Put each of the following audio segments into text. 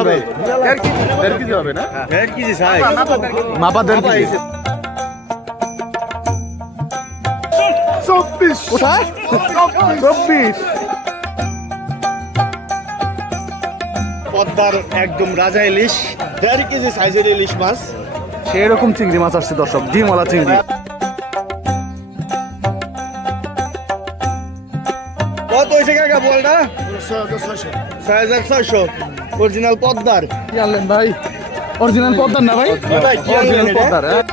হবে? হবে না? মাপা দেড় কেজি। চব্বিশ। কোথায়? চব্বিশ। পদ্মার একদম রাজা ইলিশ দেড় কেজি সাইজের ইলিশ মাছ। সেই রকম চিংড়ি মাছ আসছে দর্শক ডিমওয়ালা চিংড়ি। ছয় হাজার ছয়শো। অরিজিনাল পদ্মার। কি আনলেন ভাই? অরিজিনাল পদ্মার না ভাই? অরিজিনাল পদ্মার হ্যাঁ?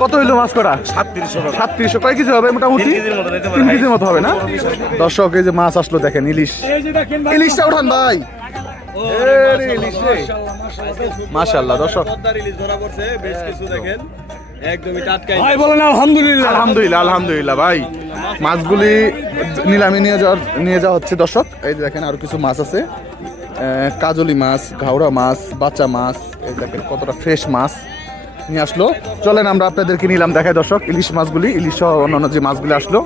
কত হইল মাছ করা সাতত্রিশশো কয় কেজি হবে? মোটামুটি? তিন কেজির মতো হবে না? দর্শক এই যে মাছ আসলো দেখেন ইলিশ। ইলিশটা উঠান ভাই। ইলিশ দর্শক। ইলিশ ধরা পড়ছে বেশ কিছু দেখেন। একদমই টাটকা ভাই বলেন আলহামদুলিল্লাহ। আলহামদুলিল্লাহ আলহামদুলিল্লাহ ভাই। মাছগুলি নিলামে নিয়ে যাওয়ার নিয়ে যাওয়া হচ্ছে দর্শক। এই দেখেন আরও কিছু মাছ আছে। কাজলি মাছ ঘাওড়া মাছ বাচ্চা মাছ এই দেখেন কতটা ফ্রেশ মাছ নিয়ে আসলো। চলেন আমরা আপনাদেরকে নিলাম দেখাই দর্শক ইলিশ মাছগুলি ইলিশ সহ অন্যান্য যে মাছগুলি আসলো।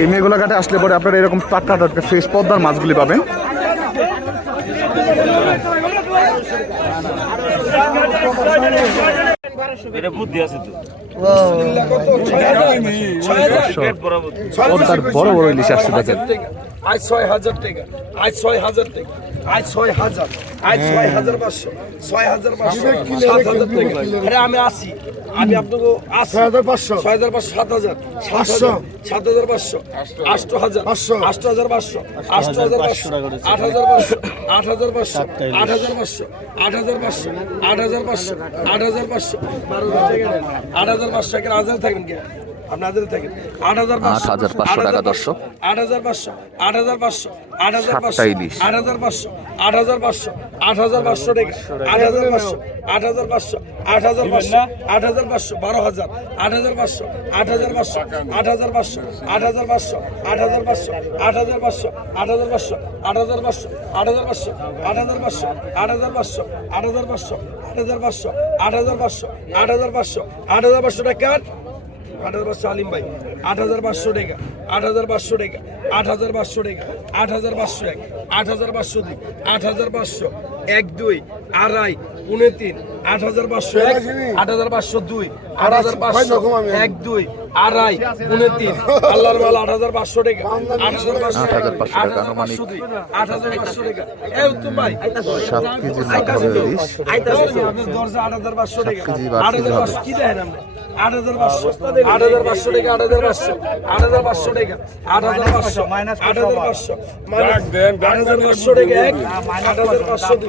এই মেঘলা ঘাটে আসলে পরে আপনারা এরকম টাটকা টাটকা ফ্রেশ পদ্মার মাছগুলি পাবেন। এটা বুদ্ধি আছে তো। বড় বড় ইলিশ আসছে দেখেন। আজ ছয় হাজার টাকা আজ ছয় হাজার টাকা। আজ ছয় হাজার আজ ছয় হাজার পাঁচশো ছয় হাজার পাঁচশো সাত হাজার টাকা আরে আমি আসি আমি আপনাকে আসি ছয় হাজার পাঁচশো ছয় হাজার পাঁচশো সাত হাজার পাঁচশো সাত হাজার পাঁচশো আষ্ট হাজার পাঁচশো আষ্ট হাজার পাঁচশো আষ্ট হাজার পাঁচশো আট হাজার পাঁচশো আট হাজার পাঁচশো আট হাজার পাঁচশো আট হাজার পাঁচশো আট হাজার পাঁচশো আট হাজার পাঁচশো বারো হাজার। আট হাজার পাঁচশো এখানে হাজার থাকবেন কে আপনি হাজার থাকেন আট হাজার পাঁচশো 8,500 টাকা দর্শক। আট হাজার পাঁচশো আট হাজার পাঁচশো আট হাজার পাঁচশো। আট হাজার পাঁচশো আট হাজার পাঁচশো আট হাজার পাঁচশো টাকা আট হাজার পাঁচশো আট হাজার পাঁচশো আট হাজার পাঁচশো আট হাজার পাঁচশো বারো হাজার আট হাজার পাঁচশো আট হাজার পাঁচশো আট হাজার পাঁচশো আট হাজার পাঁচশো আট হাজার পাঁচশো আট হাজার পাঁচশো আট হাজার পাঁচশো আট হাজার পাঁচশো আট হাজার পাঁচশো আট হাজার পাঁচশো আট হাজার পাঁচশো আট হাজার পাঁচশো আট হাজার পাঁচশো আট হাজার পাঁচশো আট হাজার পাঁচশো আট হাজার পাঁচশো টাকা আট হাজার পাঁচশো আলিম ভাই আট হাজার পাঁচশো টাকা আট হাজার পাঁচশো টাকা আট হাজার পাঁচশো টাকা আট হাজার পাঁচশো এক আট হাজার পাঁচশো দুই আট হাজার পাঁচশো এক দুই আড়াই পুনে তিন আট হাজার পাঁচশো এক আট হাজার পাঁচশো দুই আট হাজার পাঁচশো এক দুই আড়াই পুনে তিন আল্লাহর মাল আট হাজার পাঁচশো টাকা আট হাজার পাঁচশো 8,500 আট টাকা হাজার পাঁচশো দুই আট হাজার পাঁচশো টাকা এ উত্তম ভাই সাত দরজা আট হাজার পাঁচশো টাকা আট হাজার পাঁচশো কি দেখেন আমরা আট হাজার পাঁচশো আট হাজার পাঁচশো টাকা আট হাজার পাঁচশো আট হাজার পাঁচশো টাকা আট হাজার পাঁচশো আট হাজার পাঁচশো আট হাজার পাঁচশো টাকা এক আট হাজার পাঁচশো দুই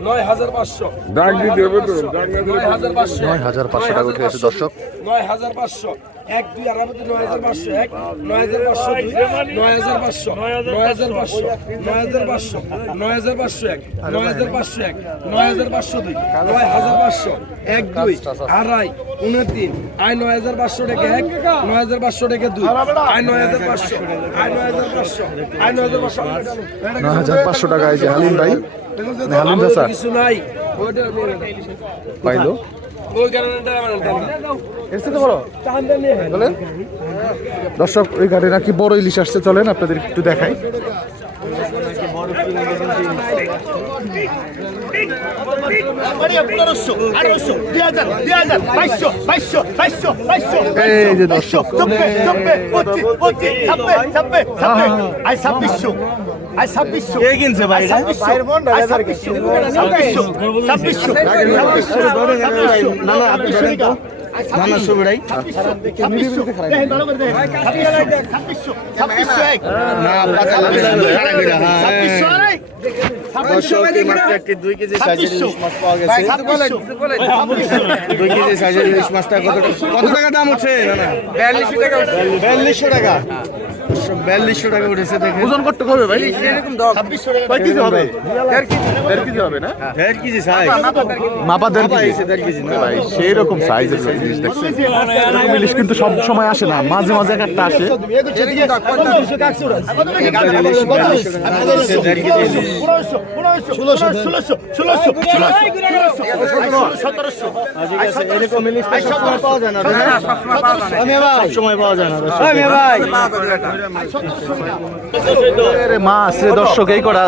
নয় হাজার পাঁচশো ডাক দিতে হবে তো, ডাক না দিলে নয় হাজার পাঁচশো নয় হাজার পাঁচশো টাকা উঠে গেছে দর্শক নয় হাজার পাঁচশো এক দুই নয় হাজার পাঁচশো এক নয় হাজার পাঁচশো দুই নয় হাজার পাঁচশো নয় হাজার পাঁচশো নয় হাজার পাঁচশো নয় হাজার পাঁচশো এক নয় হাজার পাঁচশো এক নয় হাজার পাঁচশো দুই নয় হাজার পাঁচশো এক দুই আড়াই উনে তিন আয় নয় হাজার পাঁচশো টাকা এক নয় হাজার পাঁচশো টাকা দুই আয় নয় হাজার পাঁচশো আয় নয় হাজার পাঁচশো আয় নয় হাজার পাঁচশো নয় হাজার পাঁচশো টাকা এই যে হালিম ভাই মানে দর্শক ওই গাড়ি নাকি বড় ইলিশ আসছে চলেন আপনাদের একটু দেখাই। এই দুই কেজি সাইজের ইলিশ দুই কেজি সাইজের ইলিশ মাছটা কত টাকা? দাম উঠছে? বিয়াল্লিশশো টাকা বিয়াল্লিশশো টাকা। বিয়াল্লিশশো টাকা উঠেছে দেখে ওজন করতে হবে ভাই। এরকম ছাব্বিশশো টাকা কেজি হবে? দেড় কেজি। হবে না? হ্যাঁ। দেড় কেজি সাইজ মাপা দেড় কেজি। দেড় কেজি। ভাই সেই রকম সাইজের ইলিশ দেখছি ইলিশ কিন্তু সব সময় আসে না। মাঝে মাঝে একটা আসে। আচ্ছা, আচ্ছা, আচ্ছা। আমি ভাই সময় পাওয়া যায় না। মা মাছ দর্শক এই করা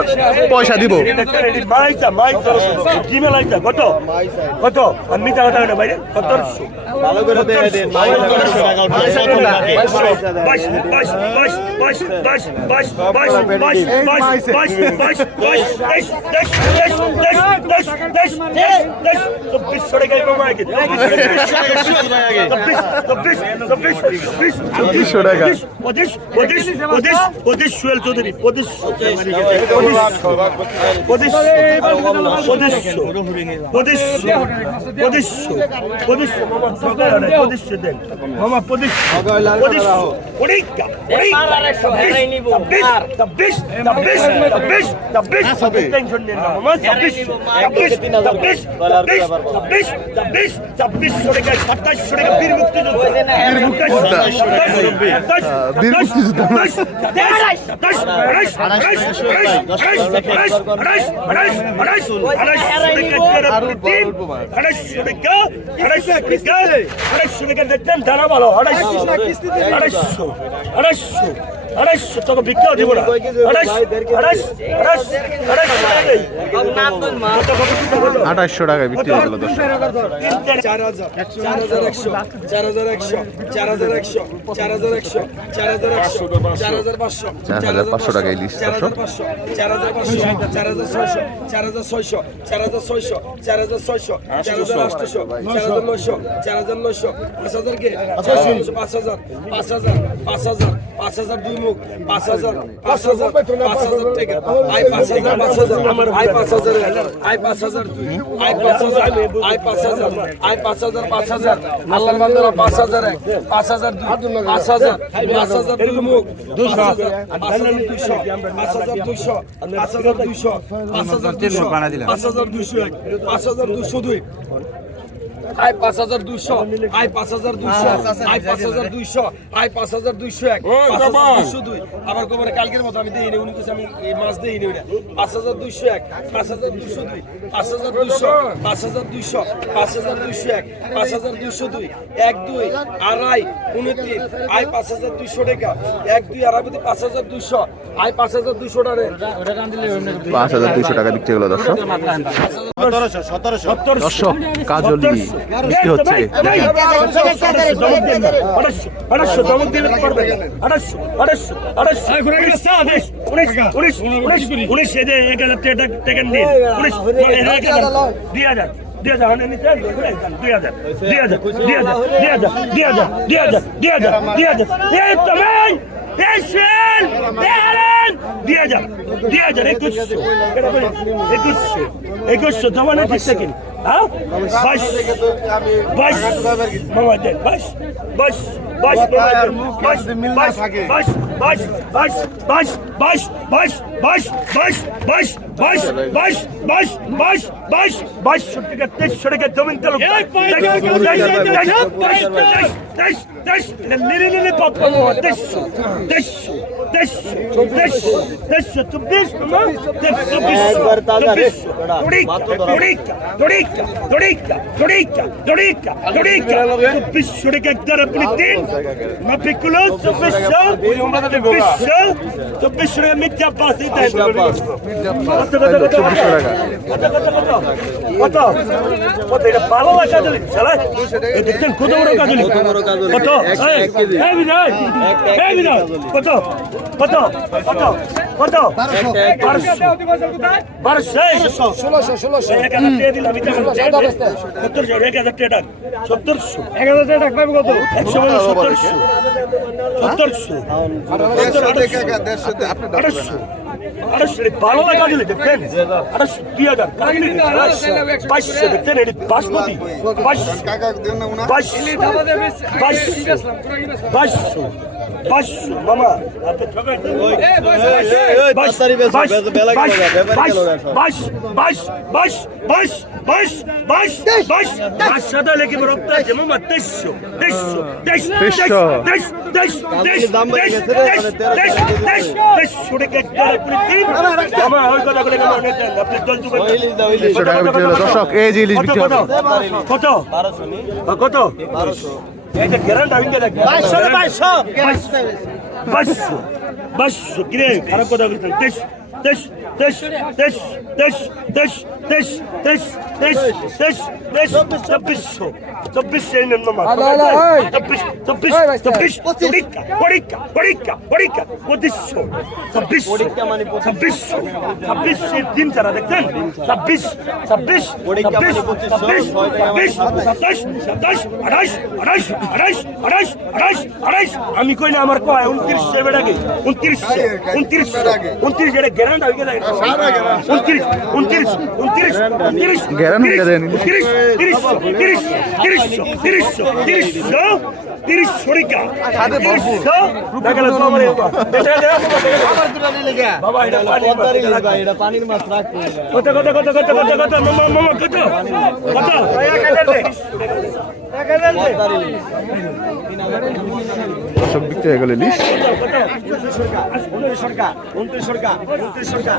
পয়সা দিব কত কত আমি তাহলে বাইরে ভালো করে দিয়ে দেন চব্বিশশো টাকায় কমায় চব্বিশশো টাকা ওদেশ ওদেশ ওদেশ ওদেশ সোহেল চৌধুরী ওদেশ ওদেশ ওদেশ ওদেশ ওদেশ ওদেশ আড়াইশো টাকা আড়াইশো টাকা আড়াইশো। টাকা দেখতেন দানা ভালো আড়াইশো। আড়াইশো। আড়াইশো। আড়াইশো তোকে বিক্রি দিব না আড়াইশো আড়াইশো আড়াইশো আড়াইশো আঠাশশো টাকায় বিক্রি হয়ে গেল দর্শক চার হাজার চার হাজার একশো চার হাজার একশো চার হাজার একশো চার হাজার একশো চার হাজার একশো চার হাজার পাঁচশো চার হাজার পাঁচশো টাকা ইলিশ, চার হাজার। পাঁচশো চার হাজার পাঁচশো চার হাজার ছয়শো চার হাজার ছয়শো চার হাজার ছয়শো চার হাজার ছয়শো চার হাজার আটশো চার হাজার নয়শো চার হাজার নয়শো পাঁচ হাজার কে পাঁচ হাজার পাঁচ হাজার পাঁচ হাজার পাঁচ হাজার দুই মুখ পাঁচ হাজার পাঁচ হাজার পাঁচ হাজার টাকা আই পাঁচ হাজার পাঁচ হাজার আমার আই পাঁচ হাজার আই পাঁচ হাজার দুই আই পাঁচ হাজার আই পাঁচ হাজার আই পাঁচ হাজার পাঁচ হাজার আল্লাহর বান্দারা পাঁচ হাজার এক পাঁচ হাজার দুই পাঁচ হাজার পাঁচ হাজার দুই মুখ হাজার পাঁচ হাজার দুইশো পাঁচ হাজার দুইশো পাঁচ হাজার দুইশো পাঁচ হাজার দুইশো পাঁচ হাজার দুইশো এক পাঁচ হাজার দুইশো দুই আই পাঁচ হাজার দুইশো আই পাঁচ হাজার দুইশো আই পাঁচ হাজার দুইশো আই পাঁচ হাজার দুইশো এক দুইশো দুই আবার কবে কালকের মতো আমি দেই নি উনি কিছু আমি এই মাছ দেই নি ওটা পাঁচ হাজার দুইশো এক পাঁচ হাজার দুইশো দুই পাঁচ হাজার দুইশো পাঁচ হাজার দুইশো পাঁচ হাজার দুইশো এক পাঁচ হাজার দুইশো দুই এক দুই আড়াই উনত্রিশ আই পাঁচ হাজার দুইশো টাকা এক দুই আড়াই প্রতি পাঁচ হাজার দুইশো আই পাঁচ হাজার দুইশো টাকা পাঁচ হাজার দুইশো টাকা বিক্রি হলো দর্শক দর্শক কাজলি বৃষ্টি হচ্ছে? উনিশ উনিশ উনিশ এক হাজার টাকা দিয়ে হাজার। দেখেন। একুশশো জমানো ঠিক থাকে হ্যাঁ বাইশ বাইশ মামা দেন বাইশ বাইশ বাইশ বাইশ বাইশ বাইশ বাইশ বাইশ বাইশ বাইশ বাইশ বাইশ বাইশ বাইশশো টাকা তেইশশো টাকা জমিন তেল দেড়শো নিরিলিলি পথ পাবো দেড়শো দেড়শো দেড়শো দেড়শো দেড়শো চব্বিশ দেড়শো চব্বিশ চব্বিশশো টাকা একদার আপনি তিন মাফিকুলো চব্বিশশো চব্বিশশো চব্বিশশো টাকা মিথ্যা পাস দিতে কত কত এটা ভালো কাজ কত বড় কাজ কত কত? কত? কত? কত? বারোশো। বারোশো। ষোলোশো ষোলোশো। এক হাজার টাকা দিলাম সত্তরশো এক হাজার টাকা সত্তরশো। এক হাজার টাকা ডাক কত? একশো সত্তরশো। সত্তরশো। আঠাশশো আঠাশশো ভালো লাগা দিলে দেখতেন আঠাশশো দুই হাজার। বাইশশো দেখতেন এটি বাসমতি। বাইশশো বাইশশো বাইশশো পাঁচশো মামা দর্শক এই যে ইলিশ বিক্রি কত কত বাইশশো বাইশশো। কিরে খারাপ কথা বলছেন তেইশ তেইশ তেইশ তেইশ তেইশ তেইশ তেইশ তেইশ। তেইশ তেইশ তেইশ চব্বিশশো চব্বিশশো এই মামা চব্বিশ চব্বিশ চব্বিশ পরীক্ষা পরীক্ষা পরীক্ষা পরীক্ষা পঁচিশশো ছাব্বিশশো ছাব্বিশশো ছাব্বিশশো দিন যারা দেখছেন? ছাব্বিশ ছাব্বিশ ছাব্বিশ ছাব্বিশ ছাব্বিশ সাতাশ। সাতাশ আঠাশ আঠাশ আঠাশ আঠাশ আঠাশ আঠাশ। আমি কই না আমার কয় উনত্রিশ বেটাকে উনত্রিশ উনত্রিশ উনত্রিশ এটা গ্যারান্ট হয়ে গেছে। উনত্রিশ উনত্রিশ উনত্রিশ উনত্রিশ দেন দেন সব বিক্রি হয়ে গেল লিস্ট সরকার সরকার সরকার সরকার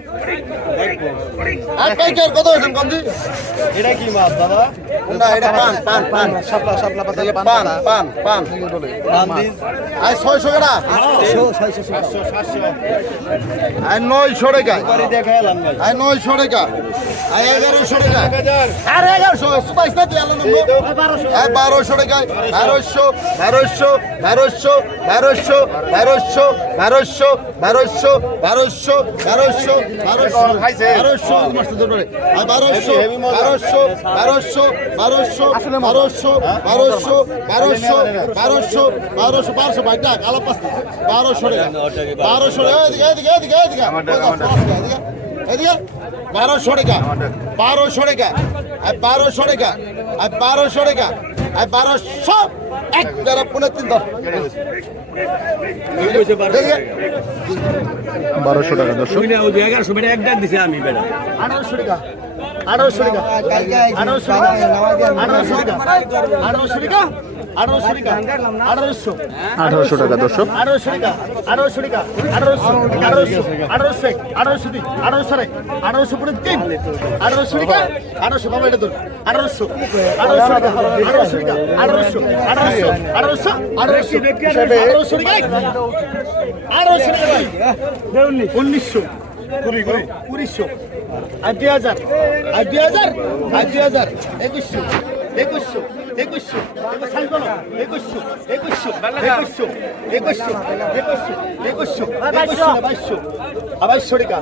মাছ কত কত হয়ে তাজা চিংড়ি এটা কি মাছ দাদা? না এটা পান পান পান। শাপলা শাপলা পাতা পান পান পান পান। দিস আই 600 টাকা 800 আই 900 টাকা। বাড়ি দেখাইলাম ভাই। আই 900 টাকা। আই 1100 টাকা। আরে 1100 সুপাইস না দিয়ালো না 1200 আই 1200 টাকা। 1200 1200 1200 1200 1200 1200 1200 1200 1200 বারোশো টাকা। বারোশো টাকা। আর বারোশো টাকা। আর বারোশো টাকা। আর বারোশো এক দ্বারা পুনে তিন দশ বারোশো টাকা দর্শক এগারোশো বেটা এক ডাক দিছে আমি বেটা আঠারোশো টাকা আঠারোশো টাকা আঠারোশো টাকা আঠারোশো টাকা আঠারোশো টাকা আঠারোশো টাকা আঠারোশো আঠারোশো টাকা দর্শক আঠারোশো টাকা আঠারোশো টাকা আঠারোশো আঠারোশো আঠারোশো এক আঠারোশো দুই আঠারোশো এক আঠারোশো পুরো তিন আঠারোশো টাকা আঠারোশো বাবা এটা ধর আঠারোশো আঠারোশো টাকা আঠারোশো টাকা আঠারোশো টাকা উনিশশো। কুড়ি কুড়ি। উনিশশো আর দুই হাজার। আর দুই হাজার? আর দুই হাজার। একুশশো। একুশশো। একুশশো। একুশশো। একুশশো। একুশশো। একুশশো। একুশশো। একুশশো। একুশশো বাইশশো? আবাইশশো টাকা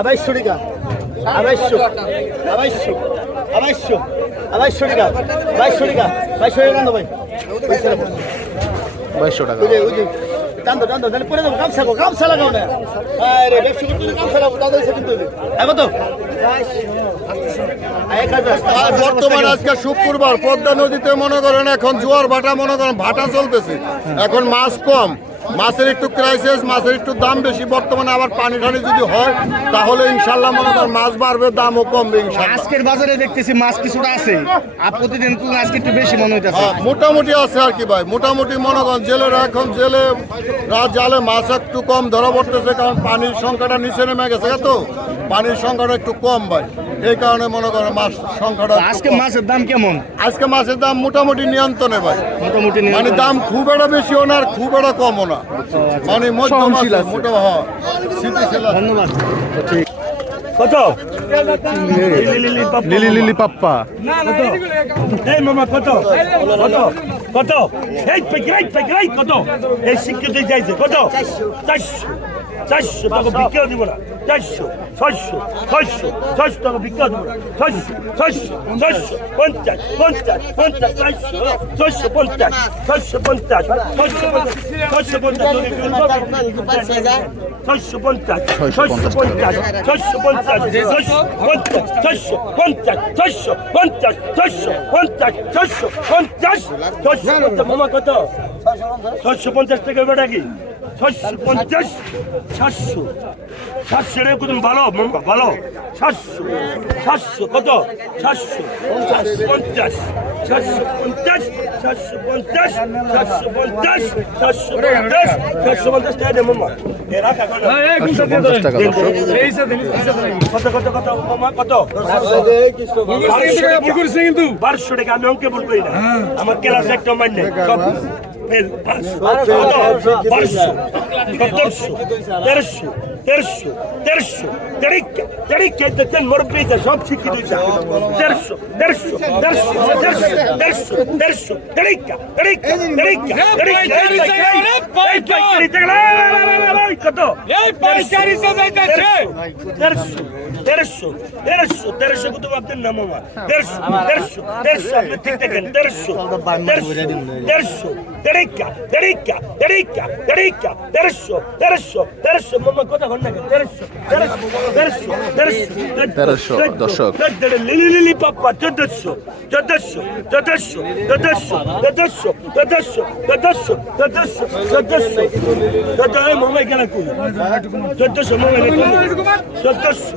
আবাইশশো টাকা আবাইশশো। আবাইশশো। আবাইশশো। আবাইশশো টাকা বাইশশো টাকা বাইশশো টাকা কান্দ ভাই? বাইশশো টাকা। ওই যে ওই যে টান্দো টান্দো তাহলে পরে যাব। গামছা গো গামছা লাগাও না। আরে ব্যবসা করতে হলে গামছা লাগাবো তাদের সাথে কিন্তু এখন তো আর বর্তমানে আজকে শুক্রবার পদ্মা নদীতে মনে করেন এখন জোয়ার ভাটা মনে করেন ভাটা চলতেছে। এখন মাছ কম। মাছের একটু ক্রাইসিস মাছের একটু দাম বেশি বর্তমানে আবার পানি টানি যদি হয় তাহলে ইনশাল্লাহ মনে করেন মাছ বাড়বে দামও কমবে ইনশাল্লাহ আজকের বাজারে দেখতেছি মাছ কিছুটা আছে। আর প্রতিদিন তুলনায় আজকে একটু বেশি মনে হইতেছে। হ্যাঁ, মোটামুটি আছে আর কি ভাই। মোটামুটি মনে করেন জেলেরা এখন জেলে রাত জালে মাছ একটু কম ধরা পড়তেছে কারণ পানির সংখ্যাটা নিচে নেমে গেছে তো পানির সংখ্যাটা একটু কম ভাই। এই কারণে মনে করেন মাছ সংখ্যাটা আজকে মাছের দাম কেমন? আজকে মাছের দাম মোটামুটি নিয়ন্ত্রণে ভাই। মোটামুটি মানে দাম খুব একটা বেশিও না আর খুব একটা কমও না। মানে মধ্যম সহনশীল আছে। আছে। মোটা হ্যাঁ স্থিতিশীল আছে। ধন্যবাদ। কত? লিলি লিলি পাপ্পা এই মামা কত? কত? কত? এই পেকরাই পেকরাই কত? এই শিক্ষিত চাইছে কত? চারশো। চারশো টাকা বিক্রি দিব না চারশো ছয়শো ছয়শো ছয়শো টাকা বিক্রি হবে ছয়শো ছয়শো ছয়শো পঞ্চাশ পঞ্চাশ পঞ্চাশ চারশো ছয়শো পঞ্চাশ ছয়শো পঞ্চাশ ছয়শো পঞ্চাশ ছয়শো পঞ্চাশ ছয়শো পঞ্চাশ ছয়শো পঞ্চাশ ছয়শো পঞ্চাশ ছয়শো পঞ্চাশ ছয়শো পঞ্চাশ ছয়শো পঞ্চাশ ছয়শো পঞ্চাশ ছয়শো পঞ্চাশ ছয়শো পঞ্চাশ মামা কত ছয়শো পঞ্চাশ টাকা বেটা কি ছয়শো পঞ্চাশ সাতশো। সাতশো টাকা কত ভালো মামা ভালো। সাতশো সাতশো কত? সাতশো পঞ্চাশ সাতশো পঞ্চাশ সাতশো পঞ্চাশ সাতশো পঞ্চাশ সাতশো পঞ্চাশ সাতশো পঞ্চাশ টাকা দে মামা এ রাখা কত সাতশো পঞ্চাশ টাকা দর্শক। কত কত কত? মামা কত? কিন্তু। বারোশো টাকা আমি অঙ্কে বলবোই না। আমার ক্লাস একটা মান্য বারোশো সতেরোশো তেরোশো তেরোশো তেরোশো তেরিকা তেরিকা দেখেন মুরব্বী সব দিয়েছে তেরোশো তেরোশো তেরোশো তেরোশো তেরোশো তেরোশো তেরিকা তেরিকা তেরিকা কত তেরোশো তেরোশো তেরোশো তেরোশো কত আপনার নাম আমার তেরোশো তেরোশো তেরোশো আপনি ঠিক দেখেন তেরোশো তেরোশো তেরোশো তেরিকা তেরিকা তেরিকা তেরিকা তেরোশো তেরোশো তেরোশো মামা কথা হন না তেরোশো তেরোশো তেরোশো তেরোশো, দর্শক। লিলি পাপ্পা চোদ্দশো চোদ্দশো চোদ্দশো চোদ্দশো চোদ্দশো চোদ্দশো চোদ্দশো চোদ্দশো চোদ্দশো চোদ্দ মামাই কেন চোদ্দশো মামাই চোদ্দশো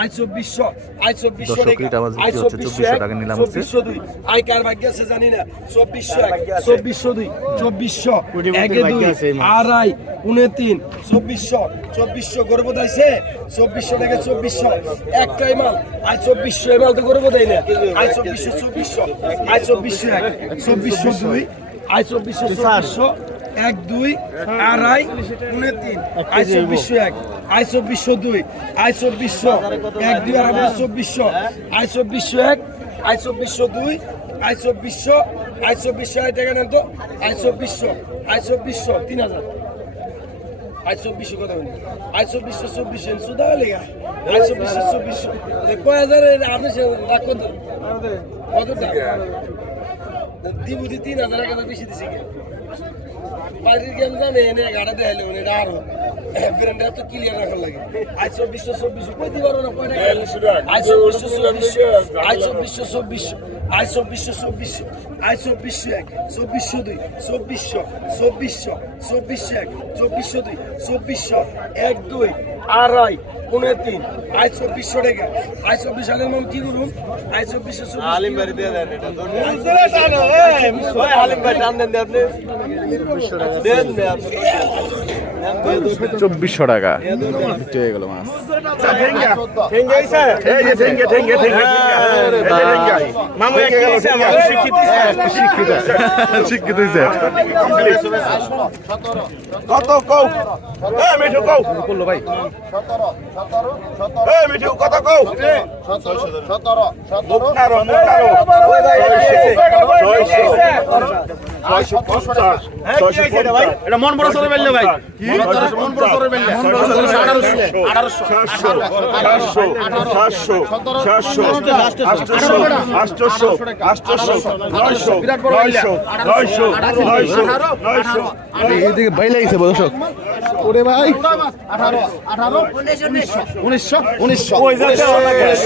আই চব্বিশশো আই চব্বিশশো দর্শক, এটা আমার বিক্রি হচ্ছে 2400 টাকা নিলাম চব্বিশশো দুই আই কার ভাগ্য আছে জানি না চব্বিশশো চব্বিশশো দুই চব্বিশশো একে দুই আড়াই তিন চব্বিশশো চব্বিশশো গর্ব দাইছে চব্বিশশো থেকে চব্বিশশো একটাই মাল আই চব্বিশশো এ মাল তো গর্ব দেয় না আই চব্বিশশো চব্বিশশো আই চব্বিশশো এক চব্বিশশো দুই আই চব্বিশশো চব্বিশশো এক দুই আড়াই পুনে তিন। আই চব্বিশশো এক আই চব্বিশশো দুই আই চব্বিশশো এক দুই আড়াই চব্বিশশো আই চব্বিশশো এক আই চব্বিশশো দুই আই চব্বিশশো আই চব্বিশশো আই টাকা নেন তো আই চব্বিশশো আই চব্বিশশো তিন হাজার। আই চব্বিশশো কথা বলি আই চব্বিশশো চব্বিশশো সুদা হলে আই চব্বিশশো চব্বিশশো কয় হাজার আপনি রাখ কত? কত টাকা? দিবুদি তিন হাজার টাকা বেশি দিছি বাড়ির গেম জানে এনে গাড়া দেখাইলে মানে এটা আরও। ব্রেনটা তো ক্লিয়ার রাখার লাগে। আই চব্বিশশো চব্বিশশো কই দিবার না কয় টাকা চব্বিশশো চব্বিশশো আই চব্বিশশো চব্বিশশো আই চব্বিশশো চব্বিশশো আই চব্বিশশো এক চব্বিশশো দুই চব্বিশশো চব্বিশশো চব্বিশশো এক চব্বিশশো দুই চব্বিশশো এক দুই আড়াই পনেরো তিন আই চব্বিশশো টাকা আই চব্বিশ সালের নাম কি করুন? আই চব্বিশশো আলিম বাড়ি দিয়ে দেন আলিম ভাই টান দেন আপনি। দেন চব্বিশশো টাকা। হয়ে গেল মাছ। শিক্ষিত হয়েছে কত কৌ মিঠু কৌ বলল ভাই মিঠু কত কৌ সতেরো সতেরো সতেরো এটা মন বড় সরে বেললে ভাই মন বড় সরে বেললে আঠারোশো সাতশো সাতশো সাতশো আটশো আটশো আটশো নয়শো নয়শো বাইলে গেছে, দর্শক। ওরে ভাই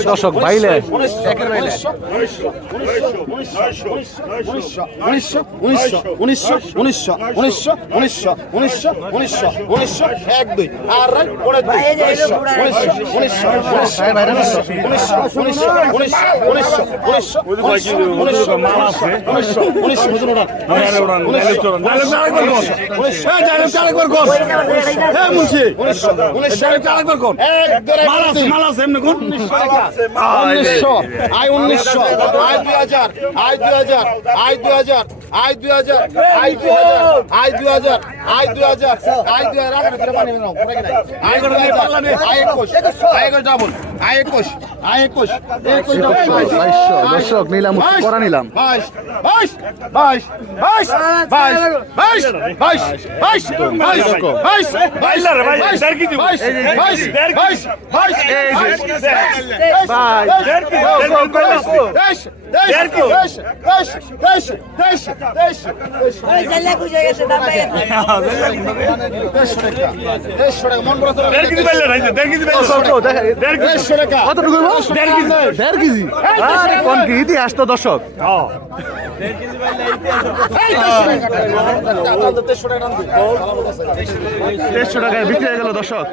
দর্শক বাইলে এক দুই আর রাই উনিশশো উনিশশো উনিশশো হ্যাঁ মুন্সি। আরেকবার কোন? মাল আছে মাল আছে এমনি কোন? উনিশশো আয় উনিশশো। আয় দুই হাজার। আয় দুই হাজার। আয় দুই হাজার। আই দুই হাজার আই দুই হাজার আই দুই হাজার আই দুই হাজার আই দুই হাজার আই দুই হাজার আই একুশ আই একুশ ডাবল আয় একুশ আয় একুশ একুশ বাইশশো দর্শক নিলাম করা নিলাম বাইশ বাইশ বাইশ বাইশ বাইশ বাইশ বাইশ বাইশ বাইশ বাইশ বাইশ বাইশ বাইশ বাইশ বাইশ বাইশ কেজি আরে কোন কি ইতিহাস দর্শক দেড়শো টাকায় বিক্রি হয়ে গেল দর্শক